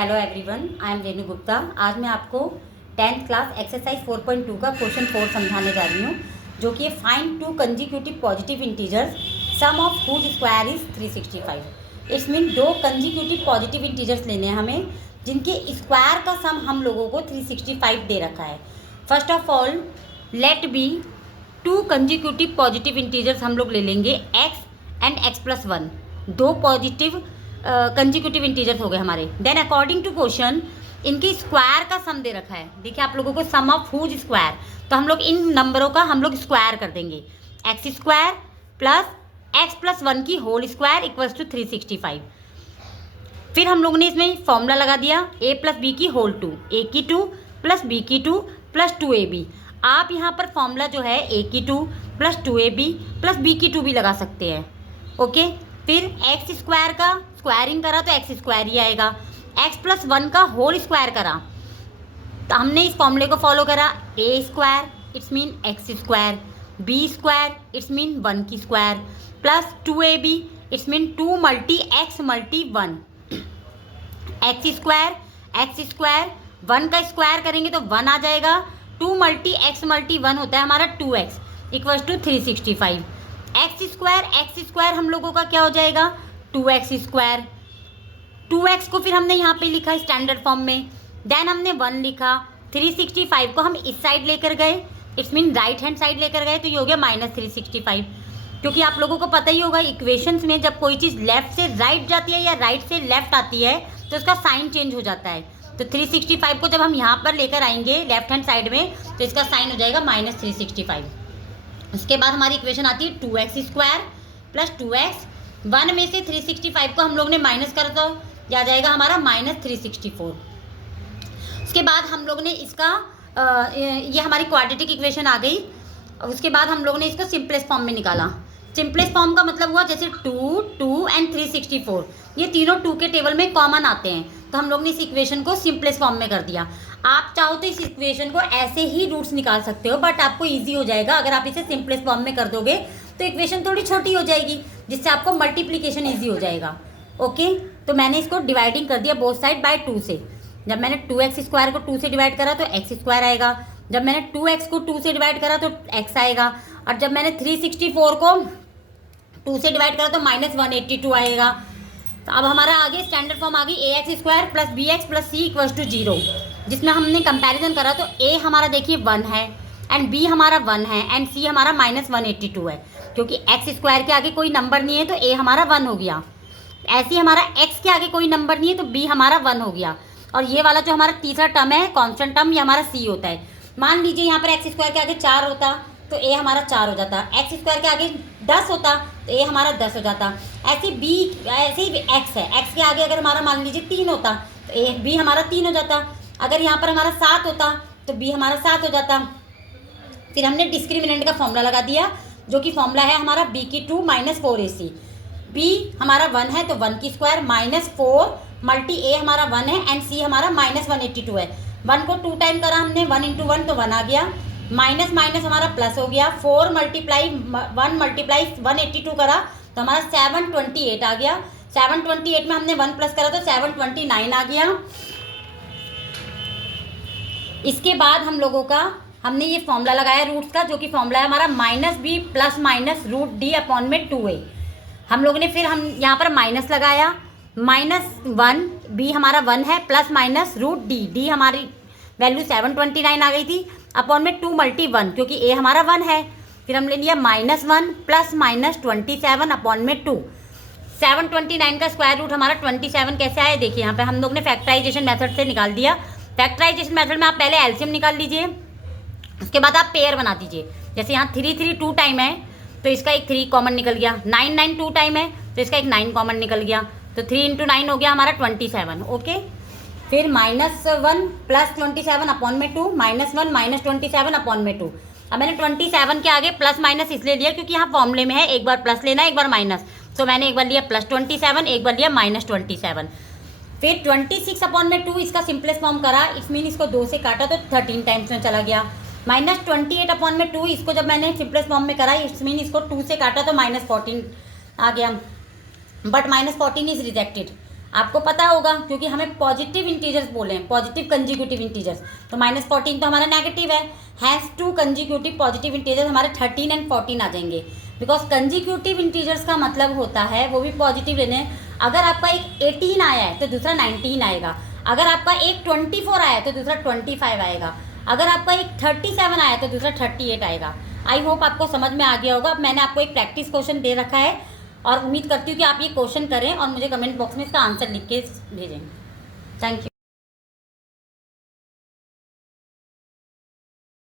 Hello everyone, I am Renu Gupta. आज मैं आपको 10th क्लास एक्सरसाइज 4.2 का क्वेश्चन 4 समझाने जा रही हूँ, जो कि find two consecutive positive integers sum of whose square is 365। It's mean दो कंजिक्यूटिव पॉजिटिव इंटीजर्स लेने हैं हमें, जिनके स्क्वायर का सम हम लोगों को 365 दे रखा है। First of all let be two consecutive positive integers हम लोग ले लेंगे x एंड x+1, दो पॉजिटिव कंजिक्यूटिव इंटीजर्स हो गए हमारे। देन अकॉर्डिंग टू क्वेश्चन इनके स्क्वायर का सम दे रखा है। देखिए आप लोगों को सम ऑफ हुज स्क्वायर, तो हम लोग इन नंबरों का हम लोग स्क्वायर कर देंगे। x स्क्वायर प्लस x+1 की होल स्क्वायर इक्वल्स टू 365। फिर हम लोगों ने इसमें फॉर्मूला लगा दिया a प्लस बी की होल 2, a की 2 प्लस b की 2 प्लस 2ab। आप यहाँ पर फॉर्मूला जो है a की 2 प्लस 2ab प्लस b की 2 भी लगा सकते हैं। ओके, फिर एक्स स्क्वायर का स्क्वायरिंग करा तो एक्स स्क्वायर ही आएगा। x+1 का होल स्क्वायर करा तो हमने इस फॉर्मूले को फॉलो करा। A square it's mean X square, B square it's mean 1 की square plus 2ab it's mean 2 multi X multi 1। X square 1 का स्क्वायर करेंगे तो 1 आ जाएगा। 2 मल्टी एक्स मल्टी 1 होता है हमारा 2x equals to 365। X square हम लोगों का क्या हो जाएगा 2x स्क्वायर। 2x को फिर हमने यहाँ पे लिखा स्टैंडर्ड फॉर्म में, देन हमने 1 लिखा। 365 को हम इस साइड लेकर गए, it's mean right hand side लेकर गए, तो ये हो गया -365। क्योंकि आप लोगों को पता ही होगा इक्वेशंस में जब कोई चीज़ लेफ्ट से राइट जाती है या राइट से लेफ्ट आती है तो उसका साइन चेंज हो जाता है। तो 365 को जब हम यहाँ पर लेकर आएंगे लेफ्ट हैंड साइड में तो इसका साइन हो जाएगा -365। उसके बाद हमारी इक्वेशन आती है 2x स्क्वायर प्लस 2x। 1 में से 365 को हम लोग ने माइनस कर दो, आ जाएगा हमारा -364। उसके बाद हम लोग ने इसका ये हमारी क्वाड्रेटिक इक्वेशन आ गई। उसके बाद हम लोग ने इसको सिंपलेस्ट फॉर्म में निकाला। सिंपलेस्ट फॉर्म का मतलब हुआ जैसे 2, 2 एंड 364 ये तीनों 2 के टेबल में कॉमन आते हैं, तो हम लोग ने इस इक्वेशन को सिंपलेस्ट फॉर्म में कर दिया। आप चाहो तो इस इक्वेशन को ऐसे ही रूट्स निकाल सकते हो, बट आपको इजी हो जाएगा अगर आप इसे सिंपलेस्ट फॉर्म में कर दोगे तो इक्वेशन थोड़ी छोटी हो जाएगी, जिससे आपको मल्टीप्लिकेशन ईजी हो जाएगा। ओके, तो मैंने इसको डिवाइडिंग कर दिया बोथ साइड बाय 2 से। जब मैंने 2x स्क्वायर को 2 से डिवाइड करा तो x स्क्वायर आएगा, जब मैंने 2x को 2 से डिवाइड करा तो x आएगा, और जब मैंने 364 को 2 से डिवाइड करा तो -182 आएगा। तो अब हमारा आगे स्टैंडर्ड फॉर्म आ गई ax square plus bx plus c equals to 0, जिसमें हमने कंपैरिजन करा तो a हमारा देखिए 1 है एंड b हमारा 1 है एंड c हमारा -182 है। क्योंकि x स्क्वायर के आगे कोई नंबर नहीं है तो a हमारा 1 हो गया। ऐसे ही हमारा x के आगे कोई नंबर नहीं है तो b हमारा 1 हो गया। और ये वाला जो हमारा तीसरा टर्म है कांस्टेंट टर्म, ये हमारा c होता है। मान लीजिए यहाँ पर x स्क्वायर के आगे 4 होता तो a हमारा 4 हो जाता, x स्क्वायर के आगे 10 होता तो a हमारा 10 हो जाता। ऐसे ही x है, x के आगे अगर हमारा मान लीजिए 3 होता तो b हमारा 3 हो जाता। अगर यहाँ पर हमारा 7 होता तो b हमारा 7 हो जाता। फिर हमने डिस्क्रिमिनेंट का फॉर्मूला लगा दिया, जो कि फॉर्मूला है हमारा b की 2 -4ac। b हमारा 1 है तो 1 की स्क्वायर -4 मल्टी a हमारा 1 है एंड c हमारा -182 है। 1 को 2 टाइम करा हमने, 1 × 1 तो 1 आ गया, माइनस माइनस हमारा प्लस हो गया। 4 मल्टीप्लाई 1 मल्टीप्लाई 182 करा तो हमारा 728 आ गया। 728 में हमने 1 प्लस करा तो 729 आ गया। इसके बाद हम लोगों का हमने ये फॉर्मूला लगाया रूट्स का, जो कि फॉर्मूला है हमारा -b प्लस माइनस √d/2a। हम लोगों ने फिर हम यहाँ पर माइनस लगाया, -1 b हमारा 1 है प्लस माइनस √d, d हमारी वैल्यू 729 आ गई थी अपॉन में 2 मल्टी 1, क्योंकि a हमारा 1 है। फिर हमने लिया -1 प्लस -27 अपॉन में 2। 729 का स्क्वायर रूट हमारा 27 कैसे आया, देखिए यहाँ पे हम लोग ने फैक्टराइजेशन मेथड से निकाल दिया। फैक्टराइजेशन मेथड में आप पहले एलसीएम निकाल लीजिए, उसके बाद आप पेयर बना दीजिए। जैसे यहाँ 3 3 2 टाइम है तो इसका एक 3 कॉमन निकल गया, 9 9 2 टाइम है तो इसका एक 9 कॉमन निकल गया, तो 3 × 9 हो गया हमारा 27। ओके, फिर -1 प्लस 27 अपॉन में 2, -1 -27 अपॉन में 2। अब मैंने 27 के आगे प्लस माइनस इसलिए लिया क्योंकि यहाँ फॉर्मूले में है एक बार प्लस लेना एक बार माइनस, तो मैंने एक बार लिया +27 एक बार लिया -27। फिर 26 अपॉन में 2 इसका सिंपलेस्ट फॉर्म करा, इट्स मीन इसको 2 से काटा तो 13 टाइम्स में चला गया। -28 अपॉन में 2 इसको जब मैंने सिंपलेस्ट फॉर्म में करा, इट्स मीन इसको 2 से काटा तो -14 आ गया, बट -14 इज रिजेक्टेड। आपको पता होगा क्योंकि हमें पॉजिटिव इंटीजर्स बोले हैं, पॉजिटिव कंजिक्यूटिव इंटीजर्स, तो -14 तो हमारा नेगेटिव है, हैज़ 2 कंजिक्यूटिव पॉजिटिव इंटीजर्स हमारे 13 एंड 14 आ जाएंगे, बिकॉज कंजिक्यूटिव इंटीजर्स का मतलब होता है वो भी पॉजिटिव लेने। अगर आपका एक 18 आया है तो दूसरा 19 आएगा, अगर आपका एक 24 आया है तो दूसरा 25 आएगा, अगर आपका एक 37 आया है तो दूसरा 38 आएगा। आई होप आपको समझ में आ गया होगा। अब मैंने आपको एक प्रैक्टिस क्वेश्चन दे रखा है और उम्मीद करती हूँ कि आप ये क्वेश्चन करें और मुझे कमेंट बॉक्स में इसका आंसर लिख के भेजें। Thank you.